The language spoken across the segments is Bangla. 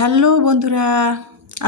হ্যালো বন্ধুরা,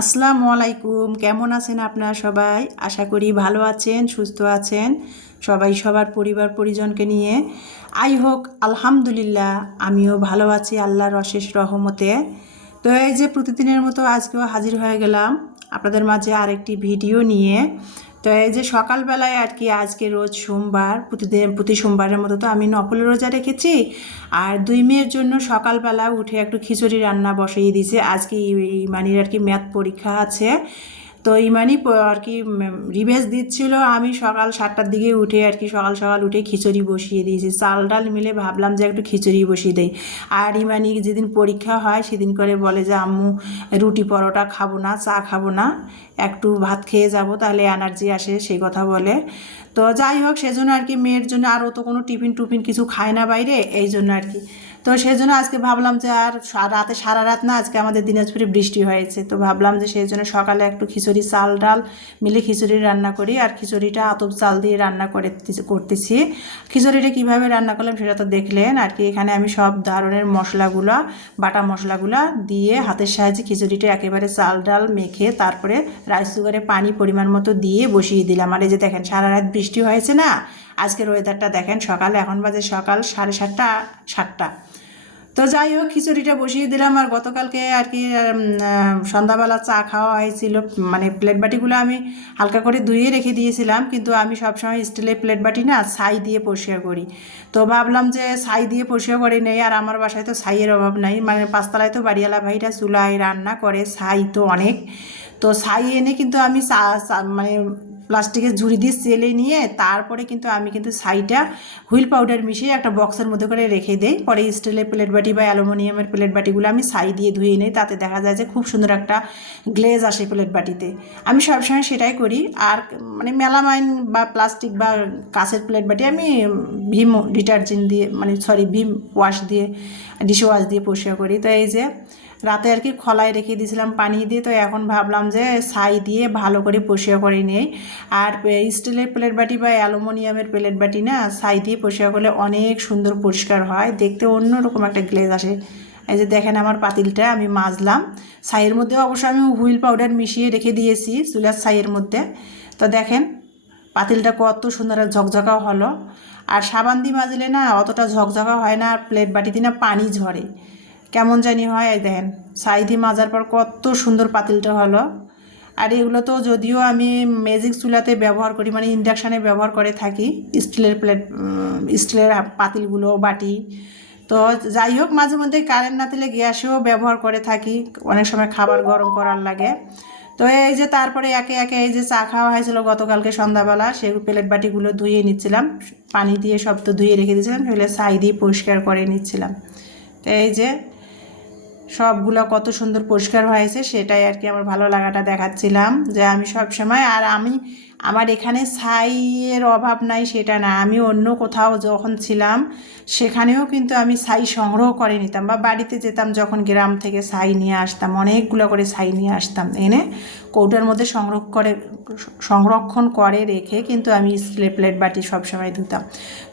আসসালামু আলাইকুম। কেমন আছেন আপনারা সবাই? আশা করি ভালো আছেন, সুস্থ আছেন। সবাই সবার পরিবার পরিজনকে নিয়ে আই হোক আলহামদুলিল্লাহ আমিও ভালো আছি আল্লাহর অশেষ রহমতে। তো এই যে প্রতিদিনের মতো আজকেও হাজির হয়ে গেলাম আপনাদের মাঝে আরেকটি ভিডিও নিয়ে। তো এই যে সকালবেলায় আর কি আজকে রোজ সোমবার, প্রতি সোমবারের মতো তো আমি নফল রোজা রেখেছি। আর দুই মেয়ের জন্য সকালবেলা উঠে একটু খিচুড়ি রান্না বসিয়ে দিয়েছে। আজকে ইমানির আর কি ম্যাথ পরীক্ষা আছে, তো ইমানি আর কি রিভাইজ দিচ্ছিল। আমি সকাল 7টার দিকে উঠে আর কি সকাল সকাল উঠে খিচুড়ি বসিয়ে দিয়েছি। চাল ডাল মিলে ভাবলাম যে একটু খিচুড়ি বসিয়ে দেই। আর ইমানি যেদিন পরীক্ষা হয় সেদিন করে বলে যে আম্মু রুটি পরোটা খাবো না, চা খাবো না, একটু ভাত খেয়ে যাব, তাহলে এনার্জি আসে, সেই কথা বলে। তো যাই হোক, সেজন্য আর কি মেয়ের জন্য, আর ও তো কোনো টিফিন টুফিন কিছু খায় না বাইরে, এই জন্য আর কি। তো সেই জন্য আজকে ভাবলাম যে আর রাতে সারা রাত না, আজকে আমাদের দিনাজপুরে বৃষ্টি হয়েছে, তো ভাবলাম যে সেই জন্য সকালে একটু খিচুড়ি চাল ডাল মিলে খিচুড়ি রান্না করি। আর খিচুড়িটা আতপ চাল দিয়ে রান্না করতেছি। খিচুড়িটা কীভাবে রান্না করলাম সেটা তো দেখলেন আর কি। এখানে আমি সব ধরনের মশলাগুলো, বাটা মশলাগুলো দিয়ে হাতের সাহায্যে খিচুড়িটা একেবারে চাল ডাল মেখে তারপরে রাইস কুকারে পানি পরিমাণ মতো দিয়ে বসিয়ে দিলাম। আর এই যে দেখেন সারা রাত বৃষ্টি হয়েছে না, আজকের ওয়েদারটা দেখেন। সকাল এখন বাজে সকাল 7:30 7টা। তো যাই হোক, খিচুড়িটা বসিয়ে দিলাম। আর গতকালকে আর কি সন্ধ্যাবেলা চা খাওয়া হয়েছিল, মানে প্লেট বাটিগুলো আমি হালকা করে ধুয়ে রেখে দিয়েছিলাম, কিন্তু আমি সবসময় স্টিলের প্লেট বাটি না ছাই দিয়ে পরিষ্কার করি। তো ভাবলাম যে ছাই দিয়ে পরিষ্কার করে নেই, আর আমার বাসায় তো ছাইয়ের অভাব নাই, মানে পাঁচতলায় তো বাড়িওয়ালা ভাইটা চুলায় রান্না করে, ছাই তো অনেক। তো ছাই এনে কিন্তু আমি মানে প্লাস্টিকের ঝুড়ি দিয়ে চেলে নিয়ে তারপরে কিন্তু আমি কিন্তু ছাইটা হুইল পাউডার মিশিয়ে একটা বক্সের মধ্যে করে রেখে দেই। পরে স্টিলের প্লেট বাটি বা অ্যালুমিনিয়ামের প্লেট বাটিগুলো আমি ছাই দিয়ে ধুয়ে নিই, তাতে দেখা যায় যে খুব সুন্দর একটা গ্লেজ আসে প্লেট বাটিতে। আমি সবসময় সেটাই করি। আর মানে মেলামাইন বা প্লাস্টিক বা কাঁচের প্লেট বাটি আমি ভিম ডিটারজেন্ট দিয়ে, মানে সরি ভিম ওয়াশ দিয়ে, ডিশ ওয়াশ দিয়ে পরিষ্কার করি। তো এই যে রাতে আর কি খলায় রেখে দিয়েছিলাম পানি দিয়ে, তো এখন ভাবলাম যে ছাই দিয়ে ভালো করে পরিষ্কার করে নেই। আর স্টিলের প্লেট বাটি বা অ্যালুমিনিয়ামের প্লেট বাটি না ছাই দিয়ে পরিষ্কার করলে অনেক সুন্দর পরিষ্কার হয়, দেখতে অন্যরকম একটা গ্লেজ আসে। এই যে দেখেন আমার পাতিলটা আমি মাজলাম, ছাইয়ের মধ্যে অবশ্য আমি হুইল পাউডার মিশিয়ে রেখে দিয়েছি চুলার ছাইয়ের মধ্যে। তো দেখেন পাতিলটা কত সুন্দর ঝকঝকা হলো। আর সাবান দিয়ে মাজলে না অতটা ঝকঝকা হয় না, আর প্লেট বাটিতে না পানি ঝরে, কেমন জানি হয়। এই দেখেন ছাই দিয়ে মাজার পর কত সুন্দর পাতিলটা হলো। আর এগুলো তো যদিও আমি ম্যাজিক চুলাতে ব্যবহার করি, মানে ইন্ডাকশানে ব্যবহার করে থাকি, স্টিলের প্লেট স্টিলের পাতিলগুলো বাটি। তো যাই হোক, মাঝে মধ্যে কারেন্ট না দিলে গ্যাসেও ব্যবহার করে থাকি, অনেক সময় খাবার গরম করার লাগে। তো এই যে তারপরে একে একে এই যে চা খাওয়া হয়েছিল গতকালকে সন্ধ্যাবেলা, সেই প্লেট বাটিগুলো ধুয়ে নিচ্ছিলাম, পানি দিয়ে সব তো ধুয়ে রেখে দিয়েছিলাম, সেগুলো ছাই দিয়ে পরিষ্কার করে নিচ্ছিলাম। তো এই যে সবগুলো কত সুন্দর পরিষ্কার হয়েছে, সেটাই আর কি আমার ভালো লাগাটা দেখাচ্ছিলাম, যে আমি সব সময়, আর আমি আমার এখানে ছাইয়ের অভাব নাই সেটা না, আমি অন্য কোথাও যখন ছিলাম সেখানেও কিন্তু আমি ছাই সংগ্রহ করে নিতাম, বা বাড়িতে যেতাম যখন গ্রাম থেকে ছাই নিয়ে আসতাম, অনেকগুলো করে ছাই নিয়ে আসতাম, এনে কৌটার মধ্যে সংরক্ষণ করে রেখে কিন্তু আমি স্টিলের প্লেট বাটি সবসময় ধুতাম।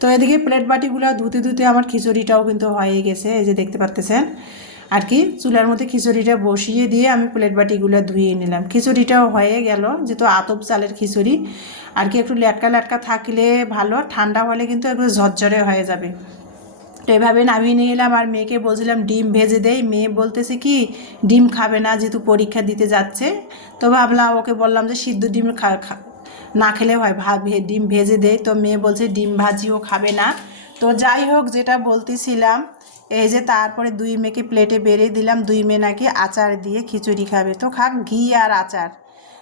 তো এদিকে প্লেট বাটিগুলো ধুতে ধুতে আমার খিচুড়িটাও কিন্তু হয়ে গেছে, এই যে দেখতে পাচ্ছেন আর কি। চুলার মধ্যে খিচুড়িটা বসিয়ে দিয়ে আমি প্লেট বাটিগুলো ধুয়ে নিলাম। খিচুড়িটাও হয়ে গেল, যেহেতু আতপ চালের খিচুড়ি আর কি, একটু লেটকা লেটকা থাকলে ভালো, ঠান্ডা হলে কিন্তু একটু ঝরঝরে হয়ে যাবে। তো এভাবে নামিয়ে নিয়ে এলাম। আর মেয়েকে বলছিলাম ডিম ভেজে দেই, মেয়ে বলতেছে কি ডিম খাবে না, যেহেতু পরীক্ষা দিতে যাচ্ছে। তো ভাবলাম, ওকে বললাম যে সিদ্ধ ডিম না খেলে হয়, ডিম ভেজে দেই। তো মেয়ে বলছে ডিম ভাজিও খাবে না। তো যাই হোক, যেটা বলতেছিলাম, এই যে তারপরে দুই মেয়েকে প্লেটে বেড়ে দিলাম, দুই মেয়ে নাকি আচার দিয়ে খিচুড়ি খাবে, তো খাক ঘি আর আচার।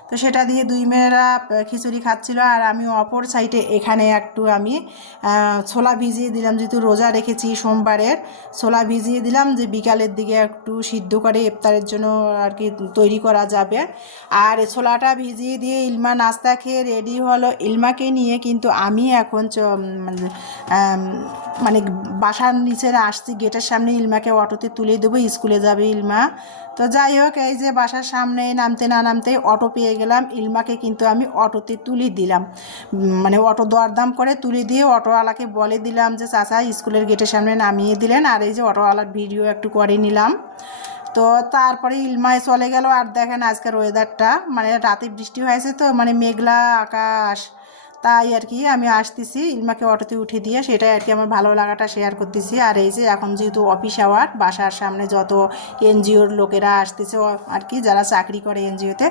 তো সেটা দিয়ে দুই মেয়েরা খিচুড়ি খাচ্ছিল। আর আমি অপর সাইডে এখানে একটু আমি ছোলা ভিজিয়ে দিলাম, যেহেতু রোজা রেখেছি সোমবারের, ছোলা ভিজিয়ে দিলাম যে বিকালের দিকে একটু সিদ্ধ করে ইফতারের জন্য আর কি তৈরি করা যাবে। আর ছোলাটা ভিজিয়ে দিয়ে ইলমা নাস্তা খেয়ে রেডি হলো। ইলমাকে নিয়ে কিন্তু আমি এখন মানে বাসার নিচে আসছি, গেটের সামনে ইলমাকে অটোতে তুলে দেবো, স্কুলে যাবে ইলমা। তো যাই হোক, এই যে বাসার সামনে নামতে না নামতে অটো পেয়ে গেলাম, ইলমাকে কিন্তু আমি অটোতে তুলে দিলাম, মানে অটো দরদাম করে তুলে দিয়ে অটোওয়ালাকে বলে দিলাম যে চাচা স্কুলের গেটের সামনে নামিয়ে দিলেন। আর এই যে অটোওয়ালার ভিডিও একটু করে নিলাম। তো তারপরে ইলমায় চলে গেল। আর দেখেন আজকের ওয়েদারটা, মানে রাতে বৃষ্টি হয়েছে তো, মানে মেঘলা আকাশ, তাই আর কি আমি আসতেছি ইলমাকে অটোতে উঠে দিয়ে, সেটাই আর কি আমার ভালো লাগাটা শেয়ার করতেছি। আর এই যে এখন যেহেতু অফিস আওয়ার, বাসার সামনে যত এনজিওর লোকেরা আসতেছে আর কি, যারা চাকরি করে এনজিওতে,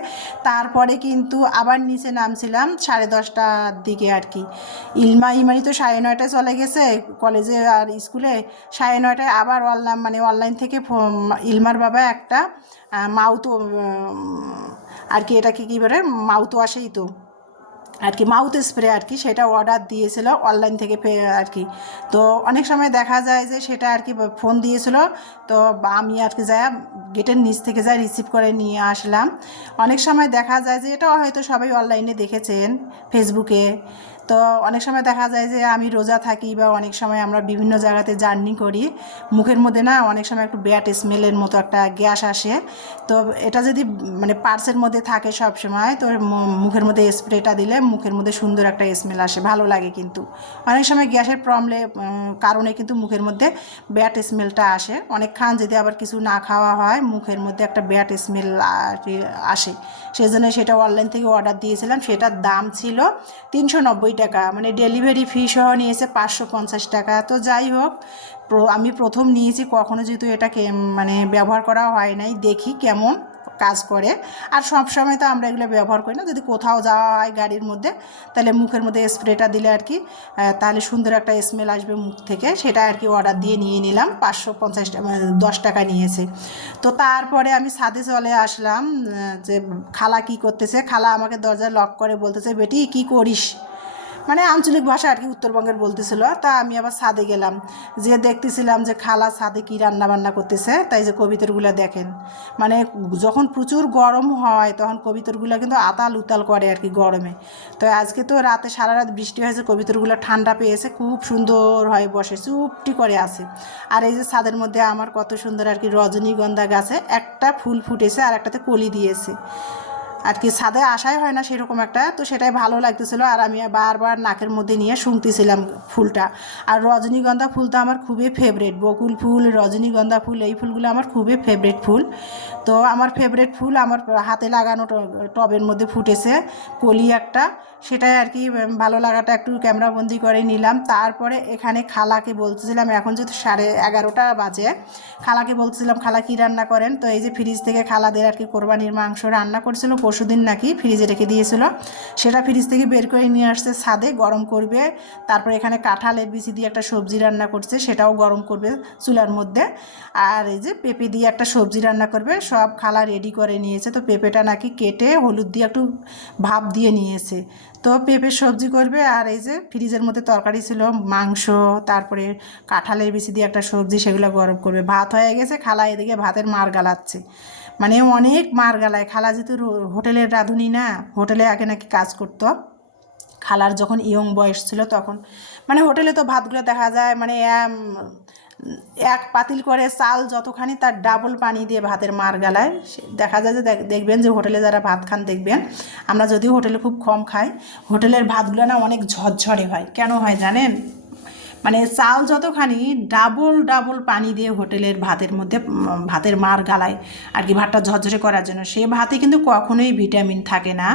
তারপরে কিন্তু আবার নিচে নামছিলাম 10:30টার দিকে আর কি। ইলমাই তো 9:30টায় চলে গেছে কলেজে আর স্কুলে, 9:30টায় আবার অনলাইন থেকে ইলমার বাবা একটা মাউথ আর কি, এটাকে কী বলে, মাউথ ওয়াশেই তো আর কি, মাউথ স্প্রে আর কি, সেটা অর্ডার দিয়েছিল অনলাইন থেকে আর কি। তো অনেক সময় দেখা যায় যে সেটা আর কি ফোন দিয়েছিল, তো আমি আর কি যাই গেটের নিচ থেকে যাই রিসিভ করে নিয়ে আসলাম। অনেক সময় দেখা যায় যে, এটাও হয়তো সবাই অনলাইনে দেখেছেন ফেসবুকে, তো অনেক সময় দেখা যায় যে আমি রোজা থাকি বা অনেক সময় আমরা বিভিন্ন জায়গাতে জার্নি করি, মুখের মধ্যে না অনেক সময় একটু ব্যাড স্মেলের মতো একটা গ্যাস আসে। তো এটা যদি মানে পার্সের মধ্যে থাকে সব সময়, তো মুখের মধ্যে স্প্রেটা দিলে মুখের মধ্যে সুন্দর একটা স্মেল আসে, ভালো লাগে। কিন্তু অনেক সময় গ্যাসের প্রবলেম কারণে কিন্তু মুখের মধ্যে ব্যাড স্মেলটা আসে। অনেকক্ষণ যদি আবার কিছু না খাওয়া হয়, মুখের মধ্যে একটা ব্যাড স্মেল আসে। সেই জন্য সেটা অনলাইন থেকে অর্ডার দিয়েছিলাম। সেটার দাম ছিল 390 টাকা, মানে ডেলিভারি ফি সহ নিয়েছে 550 টাকা। তো যাই হোক, আমি প্রথম নিয়েছি, কখনো যেহেতু এটাকে মানে ব্যবহার করা হয় নাই, দেখি কেমন কাজ করে। আর সব সময় তো আমরা এগুলো ব্যবহার করি না, যদি কোথাও যাওয়া হয় গাড়ির মধ্যে, তাহলে মুখের মধ্যে স্প্রেটা দিলে আর কি তাহলে সুন্দর একটা স্মেল আসবে মুখ থেকে, সেটা আর কি অর্ডার দিয়ে নিয়ে নিলাম। 550 টাকা, 10 টাকা নিয়েছে। তো তারপরে আমি ছাদে চলে আসলাম, যে খালা কি করতেছে। খালা আমাকে দরজা লক করে বলতেছে, বেটি কি করিস, মানে আঞ্চলিক ভাষা আর কি, উত্তরবঙ্গের বলতেছিল। তা আমি আবার ছাদে গেলাম, যে দেখতেছিলাম যে খালা ছাদে কী রান্না বান্না করতেছে। তাই যে কবিতরগুলো দেখেন, মানে যখন প্রচুর গরম হয় তখন কবিতরগুলো কিন্তু আতাল উতাল করে আর কি গরমে। তো আজকে তো রাতে সারা রাত বৃষ্টি হয়েছে, কবিতরগুলো ঠান্ডা পেয়েছে, খুব সুন্দর হয়ে বসে চুপটি করে আছে। আর এই যে ছাদের মধ্যে আমার কত সুন্দর আর কি রজনীগন্ধা গাছে একটা ফুল ফুটেছে, আর একটাতে কলি দিয়েছে আর কি, ছাদে আসাই হয় না সেরকম একটা। তো সেটাই ভালো লাগতেছিলো, আর আমি বারবার নাকের মধ্যে নিয়ে শুনতেছিলাম ফুলটা। আর রজনীগন্ধা ফুল তো আমার খুবই ফেভারেট, বকুল ফুল, রজনীগন্ধা ফুল, এই ফুলগুলো আমার খুবই ফেভারেট ফুল। তো আমার ফেভারেট ফুল আমার হাতে লাগানো টবের মধ্যে ফুটেছে কলি একটা, সেটাই আর কি ভালো লাগাটা একটু ক্যামেরাবন্দি করে নিলাম। তারপরে এখানে খালাকে বলতেছিলাম, এখন যেহেতু 11:30 বাজে, খালাকে বলতেছিলাম খালা কী রান্না করেন। তো এই যে ফ্রিজ থেকে খালাদের আর কি কোরবানির মাংস রান্না করছিল, পরশুদিন নাকি ফ্রিজে রেখে দিয়েছিল, সেটা ফ্রিজ থেকে বের করে নিয়ে আসছে ছাদে, গরম করবে। তারপরে এখানে কাঁঠালের বিচি দিয়ে একটা সবজি রান্না করছে, সেটাও গরম করবে চুলার মধ্যে। আর এই যে পেঁপে দিয়ে একটা সবজি রান্না করবে, সব খালা রেডি করে নিয়েছে। তো পেঁপেটা নাকি কেটে হলুদ দিয়ে একটু ভাপ দিয়ে নিয়েছে, তো পেঁপের সবজি করবে। আর এই যে ফ্রিজের মধ্যে তরকারি ছিল, মাংস, তারপরে কাঁঠালের বিচি দিয়ে একটা সবজি, সেগুলো গরম করবে। ভাত হয়ে গেছে, খালা এদিকে ভাতের মার গালাচ্ছে, মানে অনেক মার গালায়। খালা যেহেতু হোটেলের রাঁধুনি না, হোটেলে আগে নাকি কাজ করতো। খালার যখন ইয়ং বয়স ছিল তখন, মানে হোটেলে তো ভাতগুলো দেখা যায় মানে এক পাতিল করে চাল যতখানি তার ডাবল পানি দিয়ে ভাতের মার গালায় দেখা যায়। যে দেখবেন যে হোটেলে যারা ভাত খান দেখবেন, আমরা যদিও হোটেলে খুব কম খাই, হোটেলের ভাতগুলো না অনেক ঝরঝরে হয়। কেন হয় জানেন, মানে চাল যতখানি ডাবল ডাবল পানি দিয়ে হোটেলের ভাতের মধ্যে ভাতের মার গালায় আর কি, ভাতটা ঝরঝরে করার জন্য। সে ভাতে কিন্তু কখনোই ভিটামিন থাকে না।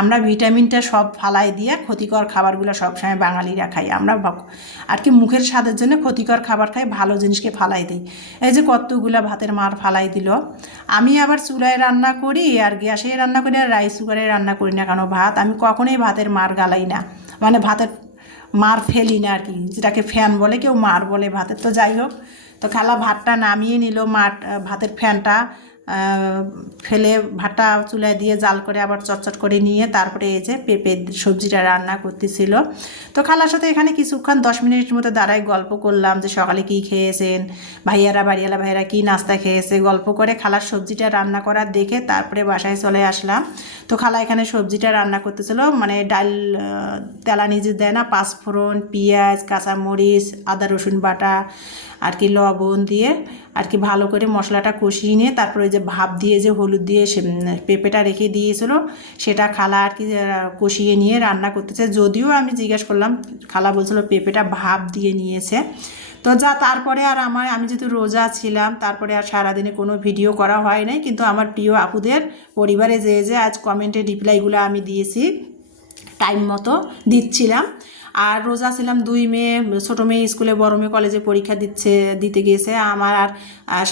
আমরা ভিটামিনটা সব ফালাই দিয়ে ক্ষতিকর খাবারগুলো সবসময় বাঙালিরা খাই আমরা আর কি, মুখের স্বাদের জন্য ক্ষতিকর খাবার খাই, ভালো জিনিসকে ফালাই দিই। এই যে কতগুলো ভাতের মার ফালাই দিল। আমি আবার চুলায় রান্না করি আর গ্যাসে রান্না করি আর রাইস কুকারে রান্না করি না কেন ভাত, আমি কখনোই ভাতের মার গালাই না, মানে ভাতের মার ফেলি না আর কি, যেটাকে ফ্যান বলে, কেউ মার বলে ভাতের। তো যাই হোক, তো খালা ভাতটা নামিয়ে নিল, ভাতের ফ্যানটা ফেলে ভাতটা চুলায় দিয়ে জাল করে আবার চটচট করে নিয়ে তারপরে এই যে পেঁপে সবজিটা রান্না করতেছিল। তো খালার সাথে এখানে কিছুক্ষণ 10 মিনিটের মতো দাঁড়াই গল্প করলাম, যে সকালে কী খেয়েছেন, বাড়িওয়ালা ভাইয়েরা কী নাস্তা খেয়েছে, গল্প করে খালার সবজিটা রান্না করার দেখে তারপরে বাসায় চলে আসলাম। তো খালা এখানে সবজিটা রান্না করতেছিল, মানে ডাল তেলা নিজে দেয় না, পাঁচফোড়ন, পেঁয়াজ, কাঁচামরিচ, আদা রসুন বাটা আর কি লবণ দিয়ে আর কি ভালো করে মশলাটা কষিয়ে নিয়ে তারপরে ওই যে ভাপ দিয়ে যে হলুদ দিয়ে পেঁপেটা রেখে দিয়েছিল, সেটা খালা আর কি কষিয়ে নিয়ে রান্না করতেছে। যদিও আমি জিজ্ঞেস করলাম, খালা বলছিল পেঁপেটা ভাপ দিয়ে নিয়েছে। তো যা তারপরে আর আমি যেহেতু রোজা ছিলাম, তারপরে আর সারাদিনে কোনো ভিডিও করা হয় নাই, কিন্তু আমার প্রিয় আপুদের পরিবারে যে আজ কমেন্টের রিপ্লাইগুলো আমি দিয়েছি, টাইম মতো দিচ্ছিলাম। আর রোজা ছিলাম 2 মেয়ে, ছোটো মেয়ে স্কুলে, বড় মেয়ে কলেজে পরীক্ষা দিতে গিয়েছে। আমার আর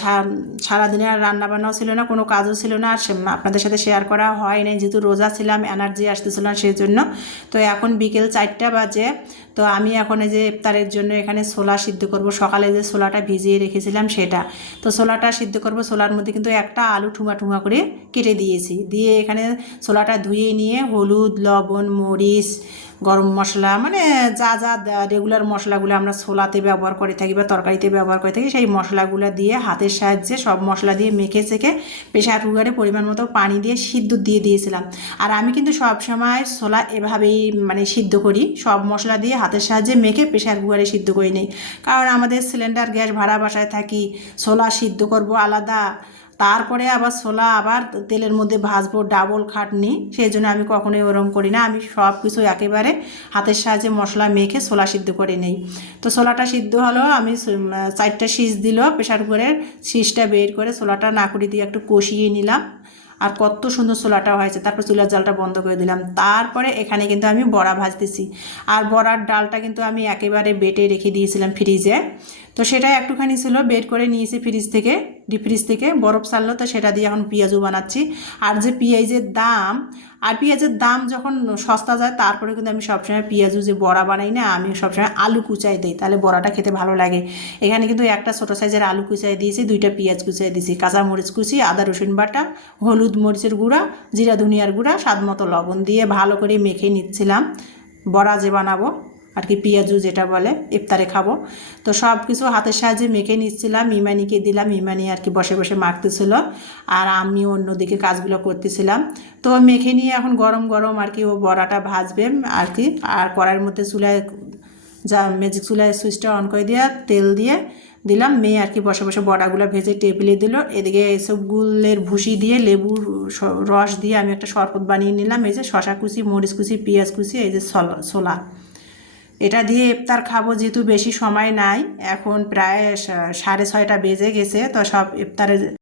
সারাদিনে আর রান্নাবান্নাও ছিল না, কোনো কাজও ছিল না, আর আপনাদের সাথে শেয়ার করা হয় নাই, যেহেতু রোজা ছিলাম, এনার্জি আসতেছিল না সেই জন্য। তো এখন বিকেল 4টা বাজে। তো আমি এখন এই যে ইফতারের জন্য এখানে ছোলা সিদ্ধ করব। সকালে যে ছোলাটা ভিজিয়ে রেখেছিলাম সেটা, তো ছোলাটা সিদ্ধ করব। ছোলার মধ্যে কিন্তু একটা আলু ঠুঙা ঠুঙা করে কেটে দিয়েছি, দিয়ে এখানে ছোলাটা ধুয়ে নিয়ে হলুদ, লবণ, মরিচ, গরম মশলা, মানে যা যা রেগুলার মশলাগুলো আমরা ছোলাতে ব্যবহার করে থাকি বা তরকারিতে ব্যবহার করে থাকি, সেই মশলাগুলো দিয়ে হাতের সাহায্যে সব মশলা দিয়ে মেখে চেখে প্রেসার কুকারে পরিমাণ মতো পানি দিয়ে সিদ্ধ দিয়ে দিয়েছিলাম। আর আমি কিন্তু সব সময় ছোলা এভাবেই মানে সিদ্ধ করি, সব মশলা দিয়ে হাতের সাহায্যে মেখে প্রেসার কুকারে সিদ্ধ করে নিই। কারণ আমাদের সিলিন্ডার গ্যাস ভাড়া বাসায় থাকি, ছোলা সিদ্ধ করব আলাদা, তারপরে আবার ছোলা আবার তেলের মধ্যে ভাজবো, ডাবল খাটনি। সেই জন্য আমি কখনোই ওরম করি না, আমি সব কিছু একেবারে হাতের সাহায্যে মশলা মেখে ছোলা সিদ্ধ করে নিই। তো ছোলাটা সিদ্ধ হলো, আমি 4টা সিজ দিল প্রেশার কুকারের, সিজটা বের করে ছোলাটা নাকুড়ি দিয়ে একটু কষিয়ে নিলাম। আর কত সুন্দর ছোলাটা হয়েছে। তারপর চুলার জালটা বন্ধ করে দিলাম। তারপরে এখানে কিন্তু আমি বড়া ভাজতেছি। আর বড়ার ডালটা কিন্তু আমি একেবারে বেটে রেখে দিয়েছিলাম ফ্রিজে, তো সেটা একটুখানি ছিল, বের করে নিয়েছি ফ্রিজ থেকে, ডিপ ফ্রিজ থেকে বরফ ছাড়লো, তো সেটা দিয়ে এখন পেঁয়াজও বানাচ্ছি। আর যে পেঁয়াজের দাম, আর পেঁয়াজের দাম যখন সস্তা যায়, তারপরে কিন্তু আমি সবসময় পেঁয়াজু যে বড়া বানাই না, আমি সবসময় আলু কুচাই দিই, তাহলে বড়াটা খেতে ভালো লাগে। এখানে কিন্তু একটা ছোটো সাইজের আলু কুচাই দিয়েছি, 2টা পেঁয়াজ কুচাই দিয়েছি, কাঁচা মরিচ কুচি, আদা রসুন বাটা, হলুদ মরিচের গুঁড়া, জিরা ধনিয়ার গুঁড়া, স্বাদ মতো লবণ দিয়ে ভালো করে মেখে নিচ্ছিলাম, বড়া যে বানাবো আর কি, পেঁয়াজু যেটা বলে ইফতারে খাবো। তো সব কিছু হাতের সাহায্যে মেখে নিচ্ছিলাম, ইমানিকে দিলাম, ইমানি আর কি বসে বসে মাখতেছিল, আর আমি অন্যদিকে কাজগুলো করতেছিলাম। তো মেখে নিয়ে এখন গরম গরম আর কি ও বড়াটা ভাজবে আর কি। আর কড়াইয়ের মধ্যে চুলায় ম্যাজিক চুলায় সুইচটা অন করে দিয়ে তেল দিয়ে দিলাম, মেয়ে আর কি বসে বসে বড়াগুলো ভেজে টেবিলে দিল। এদিকে এসব গুলের ভুসি দিয়ে লেবুর রস দিয়ে আমি একটা শরবত বানিয়ে নিলাম। এই যে শশা কুচি, মরিচ কুচি, পেঁয়াজ কুচি, এই যে ছোলা, এটা দিয়ে ইফতার খাবো। যেহেতু বেশি সময় নাই, এখন প্রায় 6:30 বেজে গেছে, তো সব ইফতারের